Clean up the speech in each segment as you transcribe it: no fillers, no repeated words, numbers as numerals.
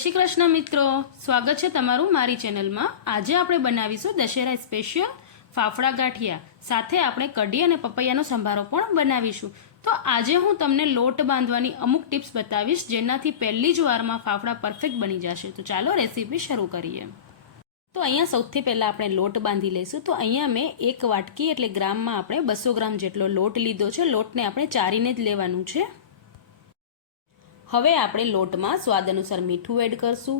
શ્રી કૃષ્ણ મિત્રો, સ્વાગત છે તમારું મારી ચેનલમાં। આજે આપણે બનાવીશું દશેરા સ્પેશિયલ ફાફડા ગાંઠિયા, સાથે આપણે કઢી અને પપૈયાનો સંભારો પણ બનાવીશું। તો આજે હું તમને લોટ બાંધવાની અમુક ટિપ્સ બતાવીશ, જેનાથી પહેલી જ વારમાં ફાફડા પરફેક્ટ બની જશે। તો ચાલો રેસીપી શરૂ કરીએ। તો અહીંયા સૌથી પહેલાં આપણે લોટ બાંધી લઈશું। તો અહીંયા મેં એક વાટકી એટલે ગ્રામમાં આપણે 200 ગ્રામ જેટલો લોટ લીધો છે। લોટને આપણે ચારીને જ લેવાનું છે। હવે આપણે લોટમાં સ્વાદ અનુસાર મીઠું એડ કરશું।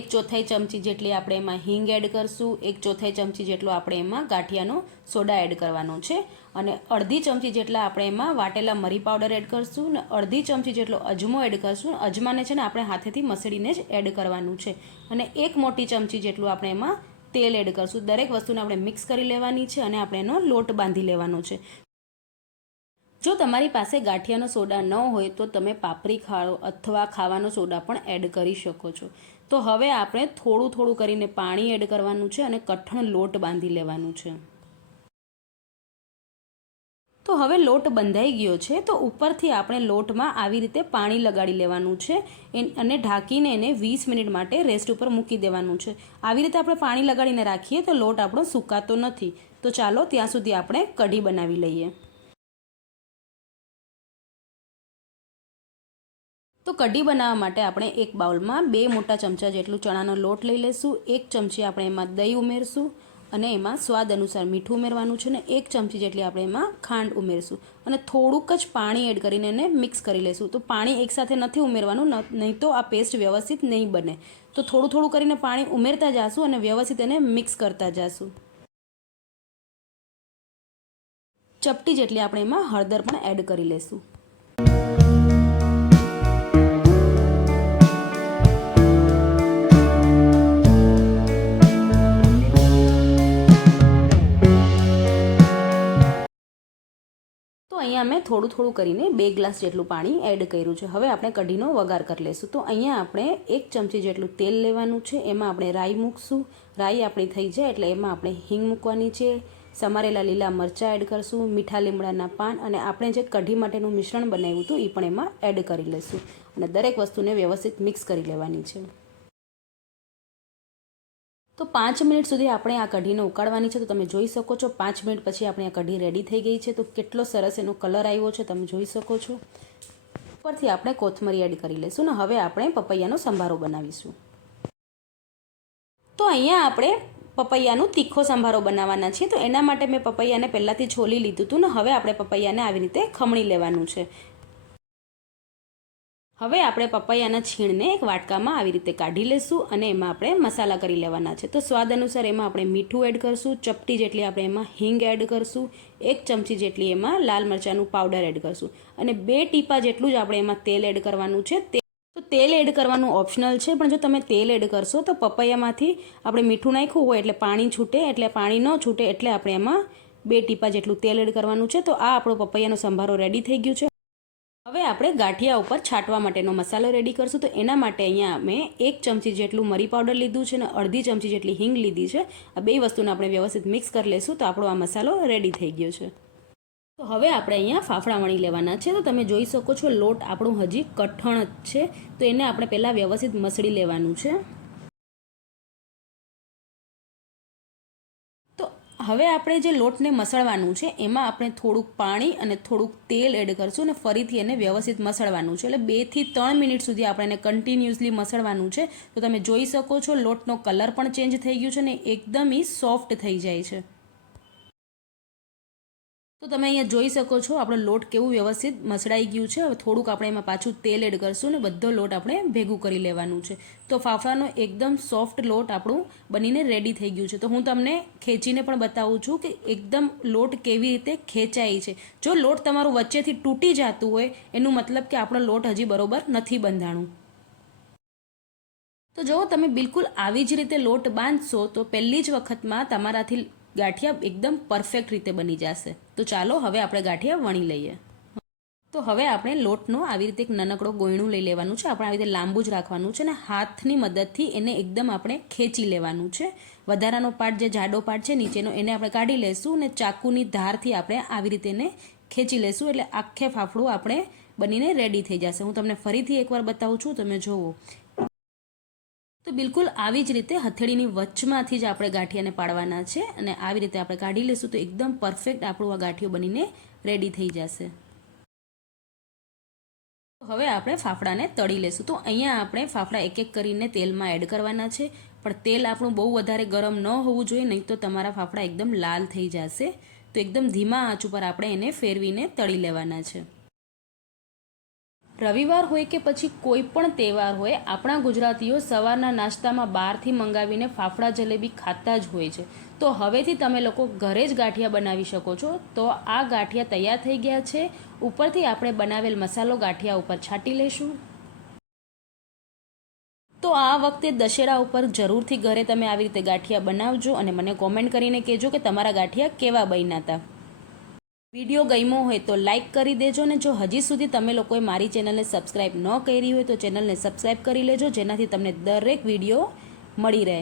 1/4 ચમચી જેટલી આપણે એમાં હિંગ એડ કરશું। 1/4 ચમચી જેટલો આપણે એમાં ગાંઠિયાનો સોડા એડ કરવાનો છે અને અડધી ચમચી જેટલા આપણે એમાં વાટેલા મરી પાવડર એડ કરશું અને અડધી ચમચી જેટલો અજમો એડ કરશું। અજમાને છે ને આપણે હાથેથી મસળીને જ એડ કરવાનું છે અને 1 મોટી ચમચી જેટલું આપણે એમાં તેલ એડ કરશું। દરેક વસ્તુને આપણે મિક્સ કરી લેવાની છે અને આપણે એનો લોટ બાંધી લેવાનો છે। જો તમારી પાસે ગાંઠિયાનો સોડા ન હોય તો તમે પાપરી ખાઓ અથવા ખાવાનો સોડા પણ એડ કરી શકો છો। તો હવે આપણે થોડું થોડું કરીને પાણી એડ કરવાનું છે અને કઠણ લોટ બાંધી લેવાનું છે। તો હવે લોટ બંધાઈ ગયો છે, તો ઉપરથી આપણે લોટમાં આવી રીતે પાણી લગાડી લેવાનું છે અને ઢાંકીને એને 20 મિનિટ માટે રેસ્ટ ઉપર મૂકી દેવાનું છે। આવી રીતે આપણે પાણી લગાડીને રાખીએ તો લોટ આપણો સુકાતો નથી। તો ચાલો ત્યાં સુધી આપણે કઢી બનાવી લઈએ। તો કઢી બનાવવા માટે આપણે એક બાઉલમાં 2 મોટા ચમચા જેટલું ચણાનો લોટ લઈ લઈશું। 1 ચમચી આપણે એમાં દહીં ઉમેરશું અને એમાં સ્વાદ અનુસાર મીઠું ઉમેરવાનું છે અને 1 ચમચી જેટલી આપણે એમાં ખાંડ ઉમેરશું અને થોડુંક જ પાણી એડ કરીને એને મિક્સ કરી લઈશું। તો પાણી એકસાથે નથી ઉમેરવાનું, નહીં તો આ પેસ્ટ વ્યવસ્થિત નહીં બને। તો થોડું થોડું કરીને પાણી ઉમેરતા જઈશું અને વ્યવસ્થિત એને મિક્સ કરતા જઈશું। ચપટી જેટલી આપણે એમાં હળદર પણ એડ કરી લઈશું। તો અહીંયા મેં થોડું થોડું કરીને 2 ગ્લાસ જેટલું પાણી એડ કર્યું છે। હવે આપણે કઢીનો વઘાર કરી લઈશું। તો અહીંયા આપણે 1 ચમચી જેટલું તેલ લેવાનું છે, એમાં આપણે રાઈ મૂકશું। રાઈ આપણી થઈ જાય એટલે એમાં આપણે હિંગ મૂકવાની છે, સમારેલા લીલા મરચાં એડ કરશું, મીઠા લીમડાના પાન અને આપણે જે કઢી માટેનું મિશ્રણ બનાવ્યું હતું એ પણ એમાં એડ કરી લઈશું અને દરેક વસ્તુને વ્યવસ્થિત મિક્સ કરી લેવાની છે। તો 5 મિનિટ સુધી આપણે આ કઢીને ઉકાળવાની છે। તો તમે જોઈ શકો છો 5 મિનિટ પછી આપણે આ કઢી રેડી થઈ ગઈ છે। તો કેટલો સરસ એનો કલર આવ્યો છે તમે જોઈ શકો છો। ઉપરથી આપણે કોથમરી એડ કરી લઈશું ને હવે આપણે પપૈયાનો સંભારો બનાવીશું। તો અહીંયા આપણે પપૈયાનો તીખો સંભારો બનાવવાના છે। તો એના માટે મેં પપૈયાને પહેલાંથી છોલી લીધું હતું ને હવે આપણે પપૈયાને આવી રીતે ખમણી લેવાનું છે। હવે આપણે પપૈયાના છીણને એક વાટકામાં આવી રીતે કાઢી લઈશું અને એમાં આપણે મસાલા કરી લેવાના છે। તો સ્વાદ અનુસાર એમાં આપણે મીઠું એડ કરશું, ચપટી જેટલી આપણે એમાં હિંગ એડ કરશું, 1 ચમચી જેટલી એમાં લાલ મરચાંનું પાવડર એડ કરશું અને 2 ટીપા જેટલું જ આપણે એમાં તેલ એડ કરવાનું છે। તો તેલ એડ કરવાનું ઓપ્શનલ છે, પણ જો તમે તેલ એડ કરશો તો પપૈયામાંથી આપણે મીઠું નાખ્યું હોય એટલે પાણી છૂટે, એટલે પાણી ન છૂટે એટલે આપણે એમાં 2 ટીપા જેટલું તેલ એડ કરવાનું છે। તો આ આપણો પપૈયાનો સંભારો રેડી થઈ ગયું છે। હવે આપણે ગાંઠિયા ઉપર છાંટવા માટેનો મસાલો રેડી કરશું। તો એના માટે અહીંયા મેં 1 ચમચી જેટલું મરી પાવડર લીધું છે અને અડધી ચમચી જેટલી હિંગ લીધી છે। આ બે વસ્તુને આપણે વ્યવસ્થિત મિક્સ કરી લઈશું તો આપણો આ મસાલો રેડી થઈ ગયો છે। તો હવે આપણે અહીંયા ફાફડા વણી લેવાના છે। તો તમે જોઈ શકો છો લોટ આપણું હજી કઠણ જ છે, તો એને આપણે પહેલાં વ્યવસ્થિત મસળી લેવાનું છે। હવે આપણે જે લોટને મસળવાનું છે એમાં આપણે થોડુંક પાણી અને થોડુંક તેલ એડ કરશું અને ફરીથી એને વ્યવસ્થિત મસળવાનું છે। એટલે 2 થી 3 મિનિટ સુધી આપણે એને કન્ટિન્યુઅસલી મસળવાનું છે। તો તમે જોઈ શકો છો લોટનો કલર પણ ચેન્જ થઈ ગયું છે અને એકદમ સોફ્ટ થઈ જાય છે। તો તમે અહીંયા જોઈ શકો છો આપણો લોટ કેવું વ્યવસ્થિત મસળાઈ ગયું છે। હવે થોડુંક આપણે એમાં પાછું તેલ એડ કરશું ને બધો લોટ આપણે ભેગું કરી લેવાનું છે। તો ફાફડાનો એકદમ સોફ્ટ લોટ આપણું બનીને રેડી થઈ ગયું છે। તો હું તમને ખેંચીને પણ બતાવું છું કે એકદમ લોટ કેવી રીતે ખેંચાય છે। જો લોટ તમારું વચ્ચેથી તૂટી જતું હોય એનું મતલબ કે આપણો લોટ હજી બરોબર નથી બંધાણું। તો જો તમે બિલકુલ આવી જ રીતે લોટ બાંધશો તો પહેલી જ વખતમાં તમારાથી ગાંઠિયા એકદમ પરફેક્ટ રીતે બની જશે। તો ચાલો હવે આપણે ગાંઠિયા વણી લઈએ। તો હવે આપણે લોટનો આવી રીતે એક નાનકડો ગોયણું લઈ લેવાનું છે। આપણે આવી રીતે લાંબુ જ રાખવાનું છે અને હાથની મદદથી એને એકદમ આપણે ખેંચી લેવાનું છે। વધારાનો પાર્ટ જે જાડો પાર્ટ છે નીચેનો એને આપણે કાઢી લઈશું અને ચાકુની ધારથી આપણે આવી રીતે એને ખેંચી લઈશું એટલે આખે ફાફડું આપણે બનીને રેડી થઈ જશે। હું તમને ફરીથી એકવાર બતાવું છું, તમે જુઓ। તો બિલકુલ આવી જ રીતે હથેળીની વચમાંથી જ આપણે ગાંઠિયાને પાડવાના છે અને આવી રીતે આપણે કાઢી લઈશું તો એકદમ પરફેક્ટ આપણું આ ગાંઠિયો બનીને રેડી થઈ જશે. હવે આપણે ફાફડાને તળી લઈશું. તો અહીંયા આપણે ફાફડા એક એક કરીને તેલમાં એડ કરવાના છે, પણ તેલ આપણું બહુ વધારે ગરમ ન હોવું જોઈએ, નહીં તો તમારા ફાફડા એકદમ લાલ થઈ જશે. તો એકદમ ધીમા આંચ ઉપર આપણે એને ફેરવીને તળી લેવાના છે. રવિવાર હોય કે પછી કોઈ પણ તહેવાર હોય, આપણા ગુજરાતીઓ સવારના નાસ્તામાં બહારથી મંગાવીને ફાફડા જલેબી ખાતા જ હોય છે. તો હવેથી તમે લોકો ઘરે જ ગાંઠિયા બનાવી શકો છો. તો આ ગાંઠિયા તૈયાર થઈ ગયા છે. ઉપરથી આપણે બનાવેલ મસાલો ગાંઠિયા ઉપર છાંટી લઈશું. તો આ વખતે દશેરા ઉપર જરૂરથી ઘરે તમે આવી રીતે ગાંઠિયા બનાવજો અને મને કોમેન્ટ કરીને કહેજો કે તમારા ગાંઠિયા કેવા બન્યા હતા. વિડીયો ગમ્યો હોય તો લાઇક કરી દેજો ને જો હજી સુધી તમે લોકોએ મારી ચેનલને સબસ્ક્રાઈબ ન કરી હોય તો ચેનલને સબસ્ક્રાઈબ કરી લેજો, જેનાથી તમને દરેક વિડીયો મળી રહે.